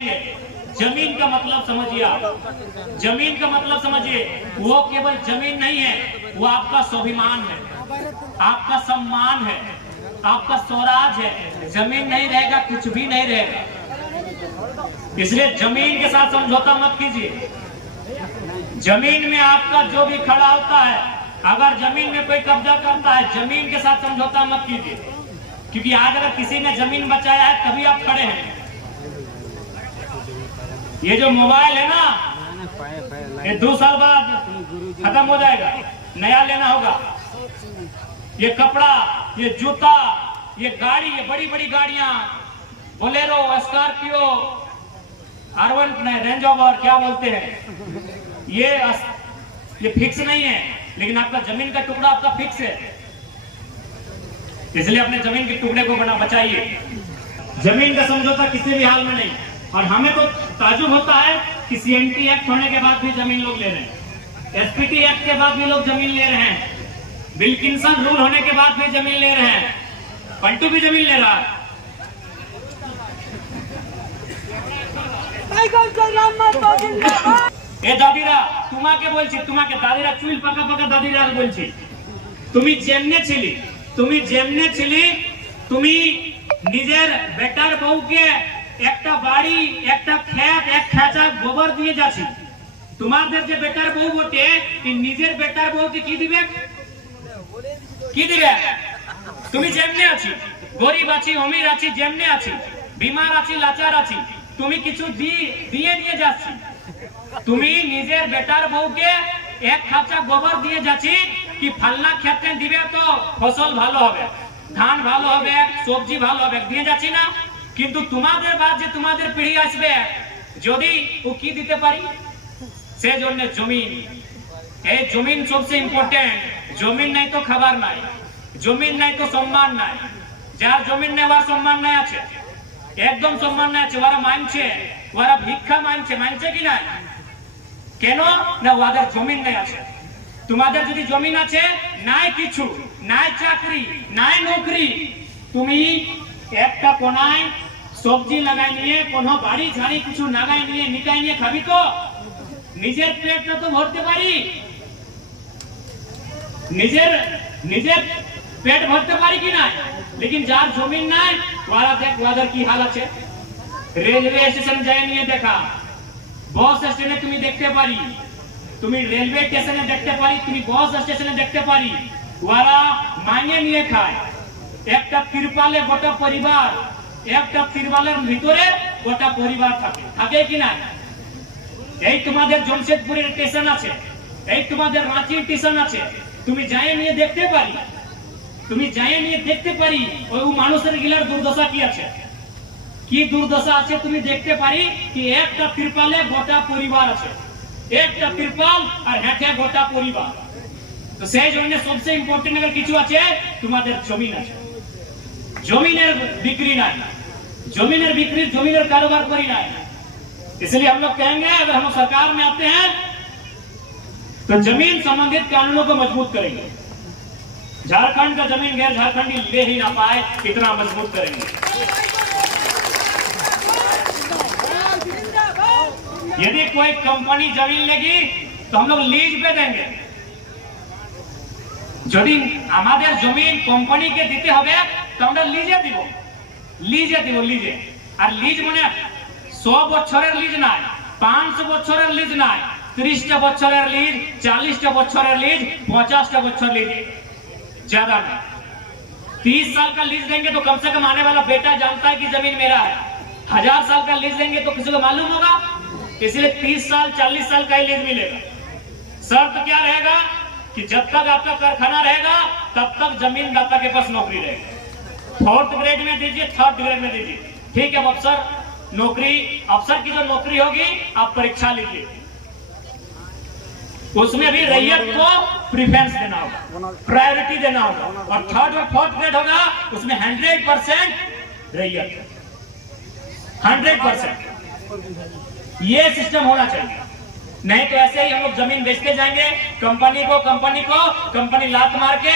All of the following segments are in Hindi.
जमीन का मतलब समझिए आप, जमीन का मतलब समझिए, वो केवल जमीन नहीं है, वो आपका स्वाभिमान है, आपका सम्मान है, आपका स्वराज है। जमीन नहीं रहेगा कुछ भी नहीं रहेगा। इसलिए जमीन के साथ समझौता मत कीजिए। जमीन में आपका जो भी खड़ा होता है, अगर जमीन में कोई कब्जा करता है, जमीन के साथ समझौता मत कीजिए, क्योंकि आज अगर किसी ने जमीन बचाया है तभी आप खड़े हैं। ये जो मोबाइल है ना, ये 2 साल बाद खत्म हो जाएगा, नया लेना होगा। ये कपड़ा, ये जूता, ये गाड़ी, ये बड़ी बड़ी गाड़ियां, बोलेरो, स्कॉर्पियो, R1 नहीं, रेंज रोवर क्या बोलते हैं, ये फिक्स नहीं है, लेकिन आपका जमीन का टुकड़ा आपका फिक्स है। इसलिए अपने जमीन के टुकड़े को बचाइए। जमीन का समझौता किसी भी हाल में नहीं। और हमें तो ताजुब होता है कि CNT एक्ट होने के बाद भी जमीन लोग ले रहे हैं, SPT एक्ट के बाद भी लोग जमीन ले रहे हैं, विल्किंसन रूल होने के बाद भी जमीन ले रहे हैं, पंटू भी जमीन ले रहा है। ए दादीरा तुम्हाके बोलছি, তোমাকে দাদিরা চুল পাকা পাকা দাদিরা বলছি, তুমি যেমনে ছিলি তুমি নিজের বেটার বউকে একটা বাড়ি, একটা ক্ষেত, এক খাঁচা গোবর দিয়ে যাচ্ছি। তোমাদের যে বেটার বউ বটে, নিজের বেটার বউকে কি দিবে? তুমি যেমনে আছি, গরিব আছি, অমির আছি, যেমনে আছি, বিমার আছি, লাচার আছি, তুমি কিছু দিয়ে নিয়ে যাচ্ছি। তুমি নিজের বেটার বউকে এক খাঁচা গোবর দিয়ে যাচ্ছি কি ফালনা ক্ষেত্রে দিবে তো ফসল ভালো হবে, ধান ভালো হবে, সবজি ভালো হবে, দিয়ে যাচ্ছি না। কিন্তু তোমাদের বাদ যে তোমাদের পিঢ়ি আসবে, যদি ও কি দিতে পারি, সেজন্য জমিন, এই জমিন সবচেয়ে ইম্পর্টেন্ট। জমিন নাই তো খাবার নাই, জমিন নাই তো সম্মান নাই। যার জমিন নেই ওর সম্মান নাই আছে, একদম সম্মান নাই আছে। ওরা মানছে, ওরা ভিক্ষা মানছে কি না? কেন না? ওদের জমিন নাই আছে। তোমাদের যদি জমিন আছে, নাই কিছু, নাই চাকরি, নাই নৌকরি, তুমি একটা কোনায় সবজি লাগাই নিয়ে, কোনো বাড়ি ঝাড়ি কিছু লাগাই নিয়ে নিকাই নিয়ে খাবি তো নিজের পেটটা তো ভরতে পারি, নিজের পেট ভরতে পারি কি না? लेकिन যার জমিন নাই, ওরা দেখ ওদের কি হাল আছে। রেলওয়ে স্টেশন যায় নিয়ে দেখা, বাস স্টেশনে তুমি দেখতে পারি, তুমি রেলওয়ে স্টেশনে দেখতে পারি, তুমি বাস স্টেশনে দেখতে পারি, ওরা মাইনে নিয়ে খায়। একটা তিরপালে গোটা পরিবার, একটা তিরপালের ভিতরে গোটা পরিবার থাকে কি না? এই তোমাদের জমশেদপুরের স্টেশন আছে, এই তোমাদের রাঁচির স্টেশন আছে, তুমি যাই নিয়ে দেখতে পারি, ওই মানুষের গিলার দুর্দশা কি আছে, কি দুর্দশা আছে তুমি দেখতে পারি কি একটা তিরপালে গোটা পরিবার আছে, একটা তিরপাল আর হেঁটে গোটা পরিবার। তো সেই জন্য সবচেয়ে ইম্পর্টেন্ট अगर কিছু আছে, তোমাদের জমিন আছে। जमीনের बिक्री নাই, जमीনের बिक्री, जमीনের कारोबार करी নাই। इसलिए हम लोग कहेंगे अगर हम सरकार में आते हैं तो जमीन संबंधित कानूनों को मजबूत करेंगे। झारखंड का जमीन गैर झारखंडी ले ही ना पाए, इतना मजबूत करेंगे। यदि कोई कंपनी जमीन लेगी तो हम लोग लीज पे देंगे। যদি আমাদের জমিন কোম্পানিকে দিতে হবে তো আমরা লিজে দিব। আর লিজ মানে 100 বছরের লিজ নাই, 500 বছরের লিজ নাই, 30টা বছরের লিজ, 40টা বছরের লিজ, 50টা বছর লিজ, ज्यादा नहीं। 30 साल का लीज देंगे तो कम से कम आने वाला बेटा जानता है कि जमीन मेरा है। 1000 साल का लीज देंगे तो किसी को मालूम होगा। इसलिए 30 साल 40 साल का ही लीज मिलेगा। शर्त क्या रहेगा कि जब तक आपका कारखाना रहेगा तब तक जमीन दाता के पास नौकरी रहेगी। 4th ग्रेड में दीजिए, 3rd ग्रेड में दीजिए, ठीक है। अफसर की जो नौकरी होगी आप परीक्षा लीजिए, उसमें भी रैयत को प्रेफरेंस देना होगा, प्रायोरिटी देना होगा। और 3rd और 4th ग्रेड होगा, उसमें 100% रैयत, 100%। ये सिस्टम होना चाहिए। नहीं तो ऐसे ही हम लोग जमीन बेचते जाएंगे कंपनी लात मार के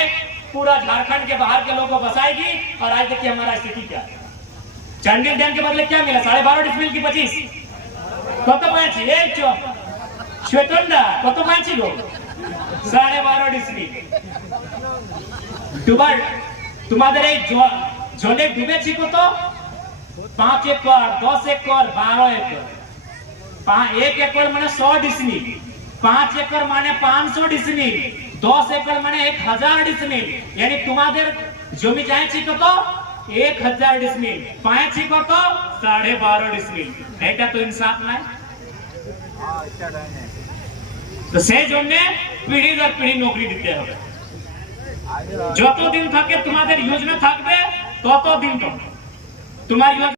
पूरा झारखंड के बाहर के लोगों को बसाएगी। और आज देखिए हमारा स्थिति क्या है। चांडिल डैम के बदले क्या मिला? 12.5 डिसमिल की 25 কত পাইছি? এই শ্বেতনদা কত পাইছি গো? 12.5 ডিসমিল। তোমাদের এই জলে ডুবেছি কত? 5 একর, 10 একর, 12 একর। 1 একর মানে 100 ডিসমিল, 5 একর মানে 500 ডিসমিল, 10 একর মানে 1000 ডিসমিল। यानी তোমাদের জমি চাইছি কত? 1000 ডিসমিল, পাইছি কত? 12.5 ডিসমিল। এটা তো ইনসাফ নাই। তো সেই জন্য পিঢ়ি দর পিঢ়ি নকরি দিতে হবে। যতদিন থাকে তোমাদের যোজনা থাকবে ততদিন তোমার